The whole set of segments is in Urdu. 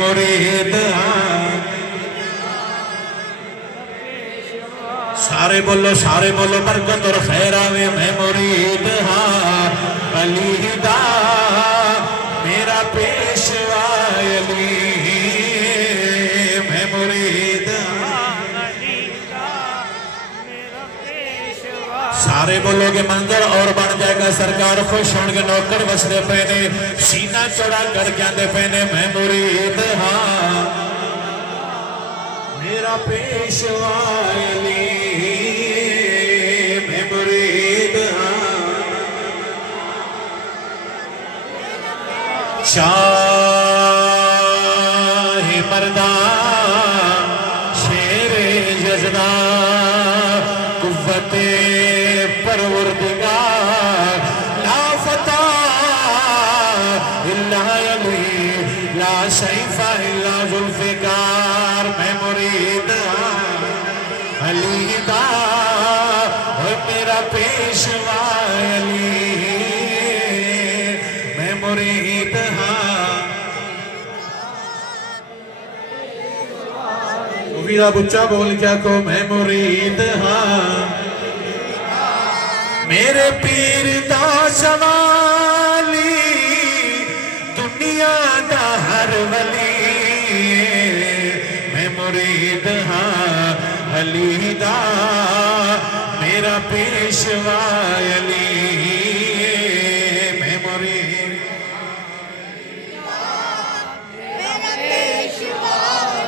مرید ہاں سارے بولو برکت اور خیر آوے میں مرید ہاں علی دا میرا پیشوا علی میں مرید ہاں سارے بولو گے منظر اور بن جائے گا سرکار خوش ہون کے نوکر وسدے پہنے سینہ چڑھا کر کے آندے پہنے میں مرید ہاں میرا پیشوا علی میں مرید ہاں شاہ مردان شیر یزدان قوت پروردگار لا فتح الا علی لا سیف الا ذوالفقار میں مرید ہاں علی دا اور میرا پیشوا علی میں مرید ہاں ویرا بچہ بول کیا کو میں مرید ہاں میرے پیر دا سوالی دنیا دا ہر ولی میں مرید ہاں علی دا میرا پیشوا علی میں مرید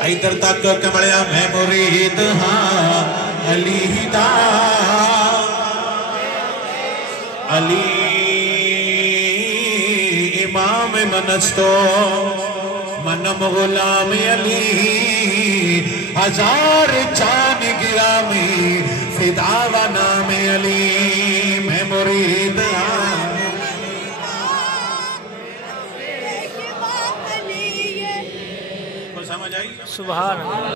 ایدر تک کمڑیا میں مرید ہاں علی دا علی امام منستو منم غلام علی ہزار چان گرامی فدا و نام علی میں مرید ہاں سمجھ آئی؟ سبحان اللہ